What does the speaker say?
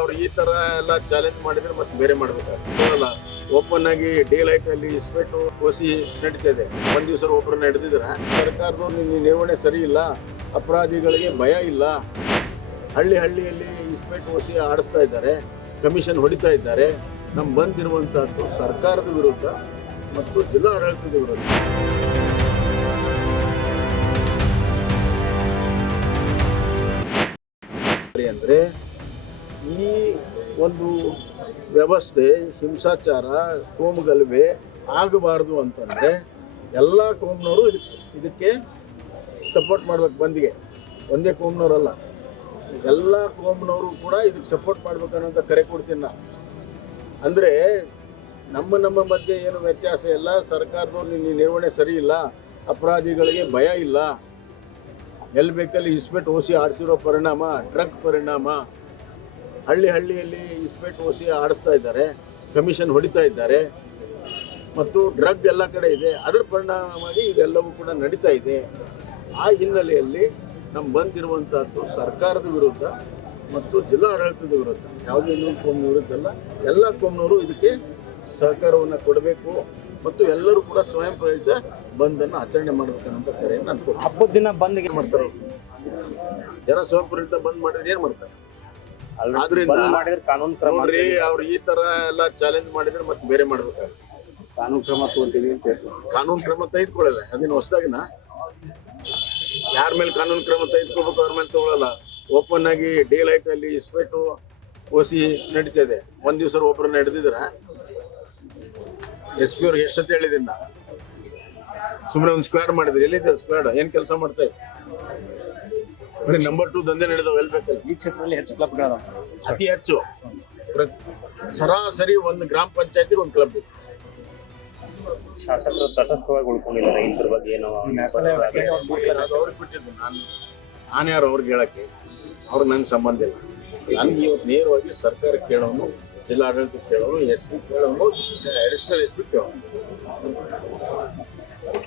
ಅವ್ರು ಈ ತರ ಎಲ್ಲ ಚಾಲೆಂಜ್ ಮಾಡಿದ್ರೆ ಮತ್ತೆ ಬೇರೆ ಮಾಡ್ಬೇಕಾಗಲ್ಲ. ಓಪನ್ ಆಗಿ ಡೇ ಲೈಟ್ ಅಲ್ಲಿ ಇಸ್ಪೆಟ್ಟು ಓಸಿ ನಡೀತಿದೆ. ಒಂದ್ ದಿವಸ ಒಬ್ರು ನಡೆದಿದ್ರ ಸರ್ಕಾರದವ್ರು ನಿರ್ವಹಣೆ ಸರಿ ಇಲ್ಲ, ಅಪರಾಧಿಗಳಿಗೆ ಭಯ ಇಲ್ಲ, ಹಳ್ಳಿಯಲ್ಲಿ ಇಸ್ಪೆಟ್ ಓಸಿ ಆಡಿಸ್ತಾ ಇದ್ದಾರೆ, ಕಮಿಷನ್ ಹೊಡಿತಾ ಇದ್ದಾರೆ. ಬಂದಿರುವಂತಹದ್ದು ಸರ್ಕಾರದ ವಿರುದ್ಧ ಮತ್ತು ಜಿಲ್ಲಾ ಆಡಳಿತದ ವಿರುದ್ಧ. ಅಂದ್ರೆ ಈ ಒಂದು ವ್ಯವಸ್ಥೆ ಹಿಂಸಾಚಾರ ಕೋಮುಗಲಭೆ ಆಗಬಾರದು ಅಂತಂದ್ರೆ ಎಲ್ಲ ಕೋಮ್ನವರು ಇದಕ್ಕೆ ಸಪೋರ್ಟ್ ಮಾಡ್ಬೇಕು. ಬಂದಿಗೆ ಒಂದೇ ಕೋಮ್ನವರಲ್ಲ, ಎಲ್ಲ ಕೋಮ್ನವರು ಕೂಡ ಇದಕ್ಕೆ ಸಪೋರ್ಟ್ ಮಾಡ್ಬೇಕನ್ನೋಂಥ ಕರೆ ಕೊಡ್ತೀನಿ ನಾನು. ಅಂದರೆ ನಮ್ಮ ಮಧ್ಯೆ ಏನು ವ್ಯತ್ಯಾಸ ಇಲ್ಲ. ಸರ್ಕಾರದವ್ರು ನಿರ್ವಹಣೆ ಸರಿ ಇಲ್ಲ, ಅಪರಾಧಿಗಳಿಗೆ ಭಯ ಇಲ್ಲ, ಎಲ್ಲಿ ಬೇಕಲ್ಲಿ ಇಸ್ಪೆಟ್ ಓಸಿ ಆಡಿಸಿರೋ ಪರಿಣಾಮ, ಡ್ರಗ್ ಪರಿಣಾಮ, ಹಳ್ಳಿಯಲ್ಲಿ ಇಸ್ಪೆಟ್ ಓಸಿ ಆಡಿಸ್ತಾ ಇದ್ದಾರೆ, ಕಮಿಷನ್ ಹೊಡಿತಾ ಇದ್ದಾರೆ ಮತ್ತು ಡ್ರಗ್ ಎಲ್ಲ ಕಡೆ ಇದೆ. ಅದರ ಪರಿಣಾಮವಾಗಿ ಇದೆಲ್ಲವೂ ಕೂಡ ನಡೀತಾ ಇದೆ. ಆ ಹಿನ್ನೆಲೆಯಲ್ಲಿ ಬಂದಿರುವಂತಹದ್ದು ಸರ್ಕಾರದ ವಿರುದ್ಧ ಮತ್ತು ಜಿಲ್ಲಾ ಆಡಳಿತದ ವಿರುದ್ಧ. ಯಾವುದೇ ಇನ್ನೊಂದು ಕೋಮ್ನ ವಿರುದ್ಧ ಅಲ್ಲ, ಎಲ್ಲ ಕೋಮ್ನವರು ಇದಕ್ಕೆ ಸಹಕಾರವನ್ನು ಕೊಡಬೇಕು ಮತ್ತು ಎಲ್ಲರೂ ಕೂಡ ಸ್ವಯಂ ಪ್ರೇರಿತ ಬಂದನ್ನು ಆಚರಣೆ ಮಾಡಬೇಕನ್ನೋಂಥ ಕರೆಯನ್ನು ನಾನು ಹಬ್ಬದ ದಿನ ಬಂದ್ಗೆ ಮಾಡ್ತಾರೆ. ಜನ ಸ್ವಯಂ ಪ್ರೇರಿತ ಬಂದ್ ಮಾಡಿದ್ರೆ ಏನ್ ಮಾಡ್ತಾರೆ? ಆದ್ರಿಂದ ಕಾನೂನು ಕ್ರಮ ನೋಡ್ರಿ, ಅವ್ರು ಈ ತರ ಎಲ್ಲ ಚಾಲೆಂಜ್ ಮಾಡಿದ್ರೆ ಮತ್ತೆ ಬೇರೆ ಮಾಡ್ಬೇಕಾಗುತ್ತೆ. ಕಾನೂನು ಕ್ರಮ ತಗೊಂತೀವಿ ಅಂತ ಕಾನೂನು ಕ್ರಮ ತೆಗೆದುಕೊಳ್ಳಲ್ಲ. ಅದನ್ನ ಹೊಸದಾಗಿನ ಯಾರ ಮೇಲೆ ಕಾನೂನು ಕ್ರಮ ತೆಗೆದುಕೋಬೇಕು ಅವ್ರ ಮೇಲೆ ತಗೊಳ್ಳಲ್ಲ. ಓಪನ್ ಆಗಿ ಡೇ ಲೈಟ್ ಅಲ್ಲಿ ಇಸ್ಪೆಟ್ಟು ಓಸಿ ನಡೀತಿದೆ. ಒಂದ್ ದಿವಸ ಒಬ್ರು ನಡೆದಿದ್ರ SP ಅವ್ರಿಗೆ ಎಷ್ಟೊತ್ತು ಹೇಳಿದ್ದೀನಿ ನಾನು. ಸುಮ್ಮನೆ ಒಂದು ಸ್ಕ್ವಾಡ್ ಮಾಡಿದ್ರಿ, ಎಲ್ಲಿದೆ ಸ್ಕ್ವಾಡ್? ಏನ್ ಕೆಲಸ ಮಾಡ್ತಾ ಇತ್ತು? ಬರೀ ನಂಬರ್ 2 ದಂಧೆ ನಡೆದವು. ಎಲ್ಲಿ ಬೇಕಲ್ಲ ಈ ಕ್ಷೇತ್ರದಲ್ಲಿ ಹೆಚ್ಚು ಕ್ಲಬ್ಗಳು ಅತಿ ಹೆಚ್ಚು. ಸರಾಸರಿ ಒಂದು ಗ್ರಾಮ ಪಂಚಾಯತಿಗೆ ಒಂದು ಕ್ಲಬ್ ಇದೆ. ಶಾಸಕರು ತಟಸ್ಥವಾಗಿ ಉಳ್ಕೊಂಡಿದ್ದಾರೆ ಇದ್ರ ಬಗ್ಗೆ ಏನೋ ಅದು ಅವ್ರಿಗೆ ಬಿಟ್ಟಿದ್ದು. ನಾನು ಯಾರು ಅವ್ರಿಗೆ ಹೇಳಕ್ಕೆ? ಅವ್ರು ನಂಗೆ ಸಂಬಂಧ ಇಲ್ಲ. ನನಗೆ ಇವತ್ತು ನೇರವಾಗಿ ಸರ್ಕಾರ ಕೇಳೋನು, ಜಿಲ್ಲಾಡಳಿತ ಕೇಳೋನು, SP ಕೇಳೋನು, ಅಡಿಷನಲ್ SP ಕೇಳೋನು.